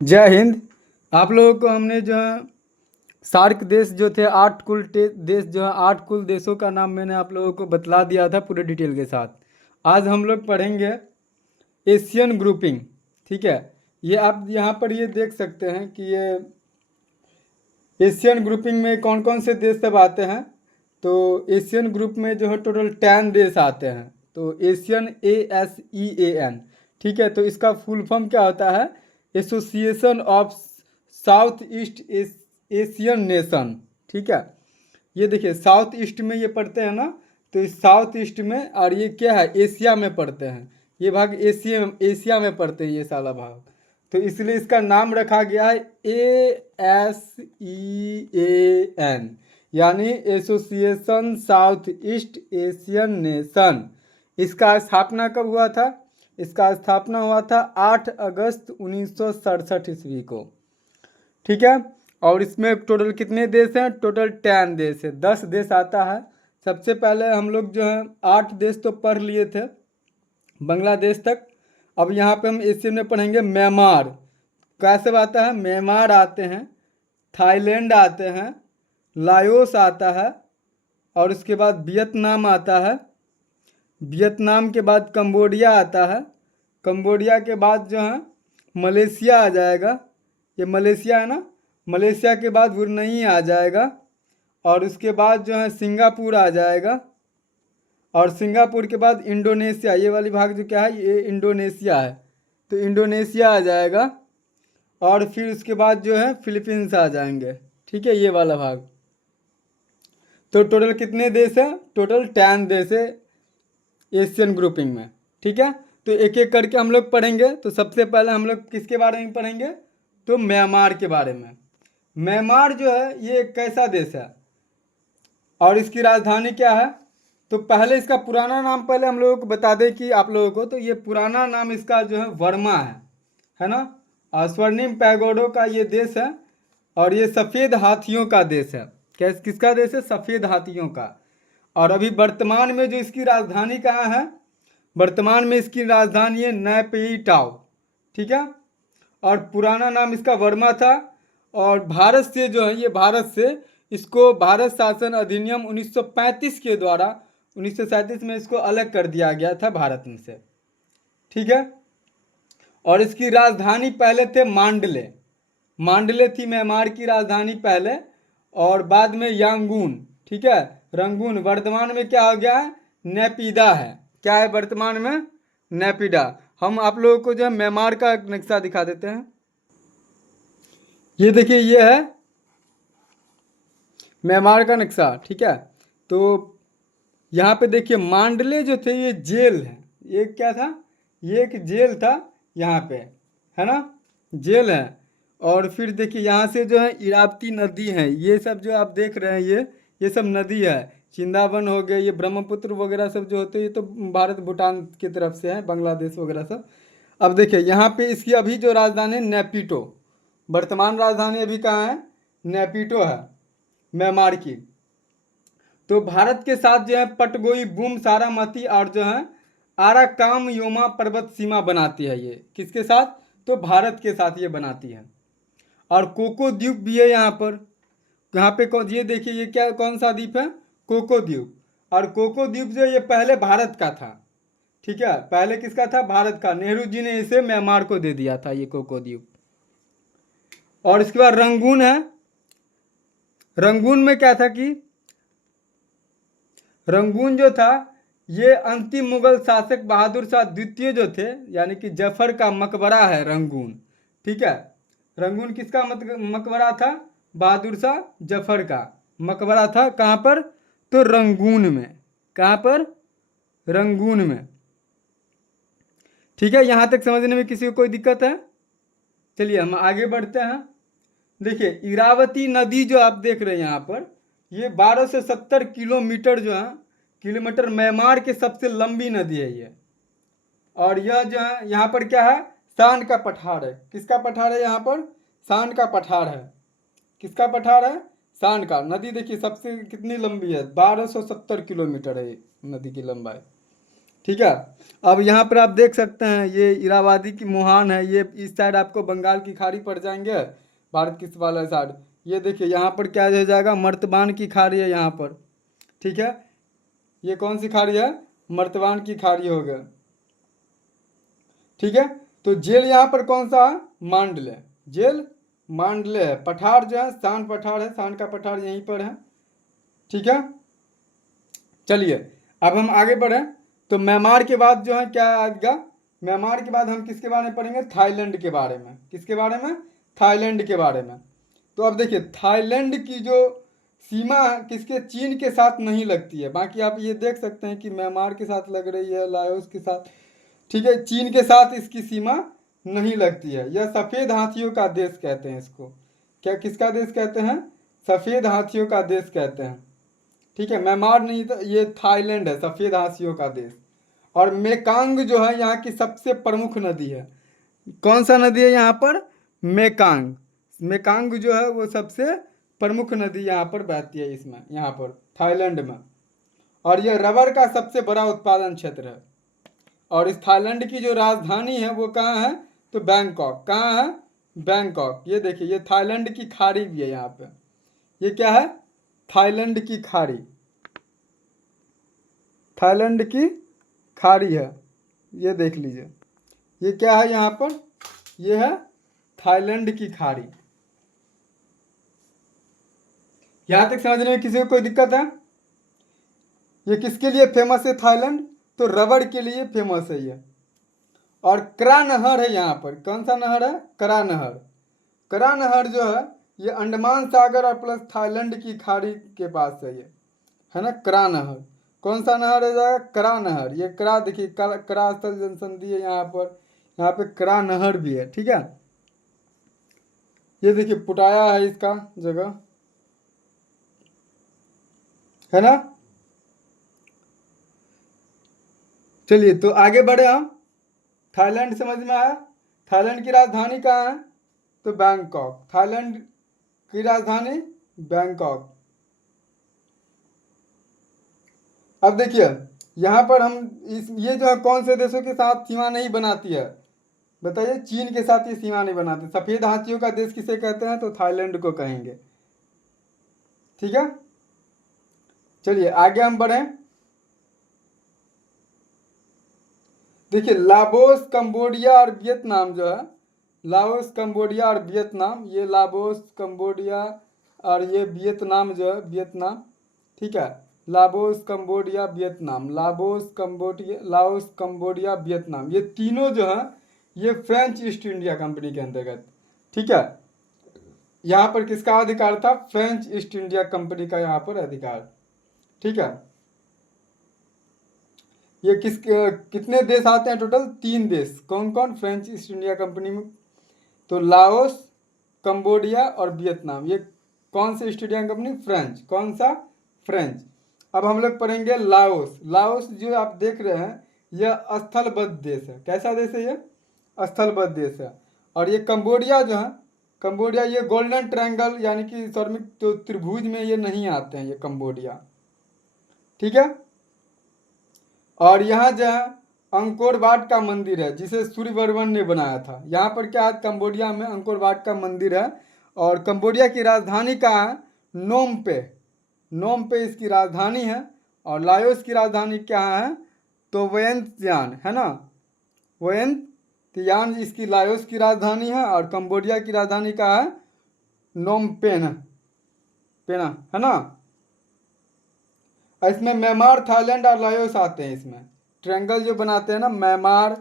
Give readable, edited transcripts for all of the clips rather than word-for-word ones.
जय हिंद। आप लोगों को हमने जो है सार्क देश जो थे देश जो है 8 कुल देशों का नाम मैंने आप लोगों को बतला दिया था पूरे डिटेल के साथ। आज हम लोग पढ़ेंगे एशियन ग्रुपिंग। ठीक है, ये आप यहाँ पर ये देख सकते हैं कि ये एशियन ग्रुपिंग में कौन कौन से देश सब आते हैं। तो एशियन ग्रुप में जो है टोटल 10 देश आते हैं। तो एशियन ASEAN। ठीक है, तो इसका फुल फॉर्म क्या होता है? Association of south east Asian nation. ठीक है, ये देखिए साउथ ईस्ट में ये पढ़ते हैं ना, तो इस साउथ ईस्ट में, और ये क्या है, एशिया में पढ़ते हैं। ये भाग एशिया में पढ़ते हैं ये सारा भाग। तो इसलिए इसका नाम रखा गया है ASEAN, यानी association south east Asian nation. इसका स्थापना कब हुआ था? इसका स्थापना हुआ था 8 अगस्त 1967 ईस्वी को। ठीक है, और इसमें टोटल कितने देश हैं? टोटल 10 देश है, 10 देश आता है। सबसे पहले हम लोग जो है 8 देश तो पढ़ लिए थे बांग्लादेश तक। अब यहाँ पे हम एशियन में पढ़ेंगे म्यांमार। कैसे आता है? म्यांमार आते हैं, थाईलैंड आते हैं, लाओस आता है, और उसके बाद वियतनाम आता है। वियतनाम के बाद कंबोडिया आता है। कंबोडिया के बाद जो है मलेशिया आ जाएगा। ये मलेशिया है ना। मलेशिया के बाद ब्रुनई आ जाएगा, और उसके बाद जो है सिंगापुर आ जाएगा, और सिंगापुर के बाद इंडोनेशिया। ये वाली भाग जो क्या है, ये इंडोनेशिया है, तो इंडोनेशिया आ जाएगा। और फिर उसके बाद जो है फिलीपींस आ जाएंगे। ठीक है, ये वाला भाग। तो टोटल कितने देश हैं? टोटल 10 देश है एशियन ग्रुपिंग में। ठीक है, तो एक एक करके हम लोग पढ़ेंगे। तो सबसे पहले हम लोग किसके बारे में पढ़ेंगे? तो म्यांमार के बारे में। म्यांमार जो है ये एक कैसा देश है और इसकी राजधानी क्या है? तो पहले इसका पुराना नाम पहले हम लोगों को बता दें कि आप लोगों को, तो ये पुराना नाम इसका जो है वर्मा है ना। और स्वर्णिम पैगोडों का ये देश है, और ये सफ़ेद हाथियों का देश है। किसका देश है? सफ़ेद हाथियों का। और अभी वर्तमान में जो इसकी राजधानी कहाँ है? वर्तमान में इसकी राजधानी है नैपीटाओ। ठीक है, और पुराना नाम इसका वर्मा था। और भारत से जो है, ये भारत से इसको भारत शासन अधिनियम 1935 के द्वारा 1937 में इसको अलग कर दिया गया था भारत में से। ठीक है, और इसकी राजधानी पहले थे मांडले। मांडले थी म्यांमार की राजधानी पहले, और बाद में यांगून। ठीक है, रंगून। वर्तमान में क्या हो गया है? नेपिदा है। क्या है वर्तमान में? नेपिडा। हम आप लोगों को जो है म्यांमार का नक्शा दिखा देते हैं। ये देखिए, ये है म्यांमार का नक्शा। ठीक है, तो यहाँ पे देखिए मांडले जो थे ये जेल है। ये क्या था? ये एक जेल था यहाँ पे, है ना, जेल है। और फिर देखिए यहाँ से जो है इरावती नदी है। ये सब जो आप देख रहे हैं ये सब नदी है। चिंदावन हो गए, ये ब्रह्मपुत्र वगैरह सब जो होते हैं, ये तो भारत भूटान की तरफ से है, बांग्लादेश वगैरह सब। अब देखिए यहाँ पे इसकी अभी जो राजधानी है नेपिटो। वर्तमान राजधानी अभी कहाँ है? नेपिटो है म्यांमार की। तो भारत के साथ जो है पटगोई, बूम, सारामती और जो है आराकाम योमा पर्वत सीमा बनाती है। ये किसके साथ? तो भारत के साथ ये बनाती है। और कोको द्वीप भी है यहाँ पर। यहाँ पे ये देखिए, ये क्या, कौन सा द्वीप है? कोको द्वीप। और कोको द्वीप जो है ये पहले भारत का था। ठीक है, पहले किसका था? भारत का। नेहरू जी ने इसे म्यांमार को दे दिया था, ये कोको द्वीप। और इसके बाद रंगून है। रंगून में क्या था कि रंगून जो था ये अंतिम मुगल शासक बहादुर शाह द्वितीय जो थे, यानी कि जफर का मकबरा है रंगून। ठीक है, रंगून किसका मकबरा था? बहादुर शाह जफर का मकबरा था। कहाँ पर? तो रंगून में। कहाँ पर? रंगून में। ठीक है, यहाँ तक समझने में किसी को कोई दिक्कत है? चलिए हम आगे बढ़ते हैं। देखिए इरावती नदी जो आप देख रहे हैं यहाँ पर, ये 12 से 70 किलोमीटर जो है, किलोमीटर म्यांमार की सबसे लंबी नदी है ये। और यह जो है यहाँ पर क्या है? सांड का पठार है। किसका पठार है यहाँ पर? सांड का पठार है। किसका पठार है? सांड का। नदी देखिए सबसे कितनी लंबी है, 1270 किलोमीटर है नदी की लंबाई। ठीक है। अब यहाँ पर आप देख सकते हैं ये इरावादी की मुहान है, ये इस साइड आपको बंगाल की खाड़ी पड़ जाएंगे, भारत की वाला साइड। ये देखिए यहाँ पर क्या हो जाएगा, मर्तबान की खाड़ी है यहाँ पर। ठीक है, ये कौन सी खाड़ी है, मर्तबान की खाड़ी हो गया। ठीक है, तो जेल यहाँ पर कौन सा है, मांडले, जेल मांडले है। पठार जो है सान पठार है, सान का पठार यहीं पर है। ठीक है, चलिए अब हम आगे बढ़े। तो म्यांमार के बाद जो है क्या आएगा, म्यांमार के बाद हम किसके बारे में पढ़ेंगे, थाईलैंड के बारे में। किसके बारे में, थाईलैंड के बारे में। तो अब देखिए थाईलैंड की जो सीमा है किसके, चीन के साथ नहीं लगती है। बाकी आप ये देख सकते हैं कि म्यांमार के साथ लग रही है, लाओस के साथ। ठीक है, चीन के साथ इसकी सीमा नहीं लगती है। यह सफ़ेद हाथियों का देश कहते हैं इसको। क्या किसका देश कहते हैं, सफ़ेद हाथियों का देश कहते हैं। ठीक है, म्यांमार नहीं तो ये थाईलैंड है, सफ़ेद हाथियों का देश। और मेकांग जो है यहाँ की सबसे प्रमुख नदी है। कौन सा नदी है यहाँ पर, मेकांग। मेकांग जो है वो सबसे प्रमुख नदी यहाँ पर बहती है इसमें, यहाँ पर थाईलैंड में। और यह रबर का सबसे बड़ा उत्पादन क्षेत्र है। और इस थाईलैंड की जो राजधानी है वो कहाँ है, तो बैंकॉक। कहाँ है, बैंकॉक। ये देखिए ये थाईलैंड की खाड़ी भी है यहाँ पे। ये क्या है, थाईलैंड की खाड़ी, थाईलैंड की खाड़ी है। ये देख लीजिए ये क्या है यहाँ पर, ये है थाईलैंड की खाड़ी। यहाँ तक समझने में किसी को कोई दिक्कत है। ये किसके लिए फेमस है थाईलैंड, तो रबड़ के लिए फेमस है ये। और करा नहर है यहाँ पर। कौन सा नहर है, करा नहर। करा नहर जो है ये अंडमान सागर और प्लस थाईलैंड की खाड़ी के पास है ये, है ना, करा नहर। कौन सा नहर है जाएगा, करा नहर। ये करा देखिए, करा स्थल जनसंधि है यहाँ पर, यहाँ पे करा नहर भी है। ठीक है, ये देखिए पुटाया है इसका जगह, है ना। चलिए तो आगे बढ़े हम। थाईलैंड समझ में आया। थाईलैंड की राजधानी कहाँ है, तो बैंकॉक। थाईलैंड की राजधानी बैंकॉक। अब देखिए यहाँ पर हम ये जो है कौन से देशों के साथ सीमा नहीं बनाती है, बताइए। चीन के साथ ये सीमा नहीं बनाती। सफेद हाथियों का देश किसे कहते हैं, तो थाईलैंड को कहेंगे। ठीक है, चलिए आगे हम बढ़ें। देखिए लाओस, कंबोडिया और वियतनाम जो है, लाओस, कंबोडिया और वियतनाम, ये लाओस, कंबोडिया और ये वियतनाम जो है, वियतनाम। ठीक है, Laos, Cambodia, Vietnam, Laos, Cambodia, Laos, Cambodia, Vietnam, ये तीनों जो है ये फ्रेंच ईस्ट इंडिया कंपनी के अंतर्गत। ठीक है, यहाँ पर किसका अधिकार था, फ्रेंच ईस्ट इंडिया कंपनी का यहाँ पर अधिकार। ठीक है, ये कितने देश आते हैं टोटल, 3 देश। कौन कौन, फ्रेंच ईस्ट इंडिया कंपनी में, तो लाओस, कंबोडिया और वियतनाम। ये कौन से ईस्ट इंडिया कंपनी, फ्रेंच। कौन सा, फ्रेंच। अब हम लोग पढ़ेंगे लाओस। लाओस जो आप देख रहे हैं यह स्थलबद्ध देश है। कैसा देश है ये, स्थलबद्ध देश है। और ये कंबोडिया जो है, कंबोडिया ये गोल्डन ट्रायंगल यानी कि स्वर्णिम तो त्रिभुज में ये नहीं आते हैं ये कंबोडिया। ठीक है, और यहाँ जो है अंकोर वाट का मंदिर है जिसे सूर्यवर्मन ने बनाया था। यहाँ पर क्या है, कंबोडिया में अंकोर वाट का मंदिर है। और कंबोडिया की राजधानी कहाँ है, नोम पे। नोम पे इसकी राजधानी है। और लाओस की राजधानी क्या है, तो वियंतियान, है ना, वियंतियान इसकी लाओस की राजधानी है। और कंबोडिया की राजधानी का है नोम पेन, पेना, है ना। इसमें म्यांमार, थाईलैंड और लाओस आते हैं। इसमें ट्रायंगल जो बनाते हैं ना, म्यांमार,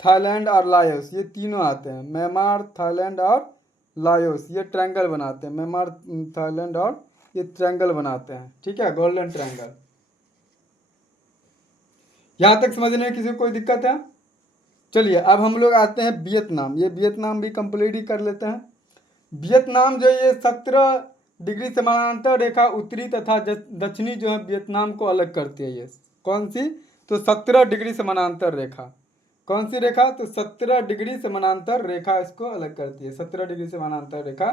थाईलैंड और लाओस, ये तीनों आते हैं। म्यांमार, थाईलैंड और लाओस ये ट्रायंगल बनाते हैं। म्यांमार, थाईलैंड और ये ट्रायंगल बनाते हैं। ठीक है, गोल्डन ट्रायंगल। यहाँ तक समझने में किसी को कोई दिक्कत है। चलिए अब हम लोग आते हैं वियतनाम। ये वियतनाम भी कंप्लीट ही कर लेते हैं। वियतनाम जो ये 17 डिग्री समानांतर रेखा उत्तरी तथा दक्षिणी जो है वियतनाम को अलग करती है। ये कौन सी, तो 17 डिग्री समानांतर रेखा। कौन सी रेखा, तो 17 डिग्री समानांतर रेखा इसको अलग करती है। 17 डिग्री समानांतर रेखा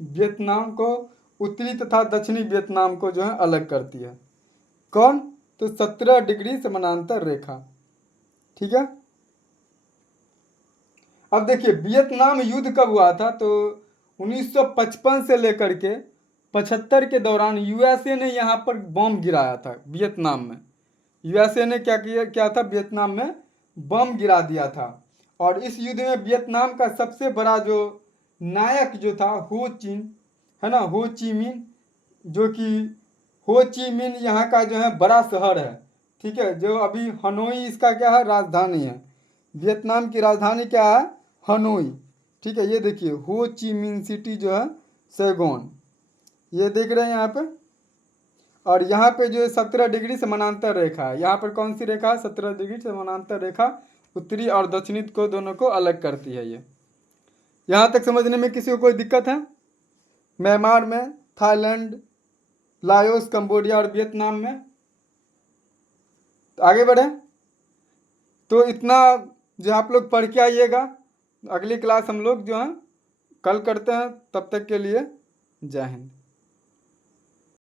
वियतनाम को, उत्तरी तथा दक्षिणी वियतनाम को जो है अलग करती है। कौन, तो 17 डिग्री समानांतर रेखा। ठीक है। अब देखिए वियतनाम युद्ध कब हुआ था, तो 1955 से लेकर के 75 के दौरान यूएसए ने यहाँ पर बम गिराया था वियतनाम में। यूएसए ने क्या था, वियतनाम में बम गिरा दिया था। और इस युद्ध में वियतनाम का सबसे बड़ा जो नायक जो था हो चिन, है ना, हो ची मिन, जो कि हो ची मिन यहाँ का जो है बड़ा शहर है। ठीक है, जो अभी हनोई इसका क्या है, राजधानी है। वियतनाम की राजधानी क्या है, हनोई। ठीक है, ये देखिए हो ची मिन सिटी जो है सैगोन, ये देख रहे हैं यहाँ पे। और यहाँ पे जो 17 डिग्री समानांतर रेखा है, यहाँ पर कौन सी रेखा है, 17 डिग्री समानांतर रेखा उत्तरी और दक्षिणी को दोनों को अलग करती है। ये यहाँ तक समझने में किसी को कोई दिक्कत है? म्यांमार में, थाईलैंड, लाओस, कंबोडिया और वियतनाम में। तो आगे बढ़े, तो इतना जो आप लोग पढ़ के आइएगा। अगली क्लास हम लोग जो है कल करते हैं, तब तक के लिए जय हिंद।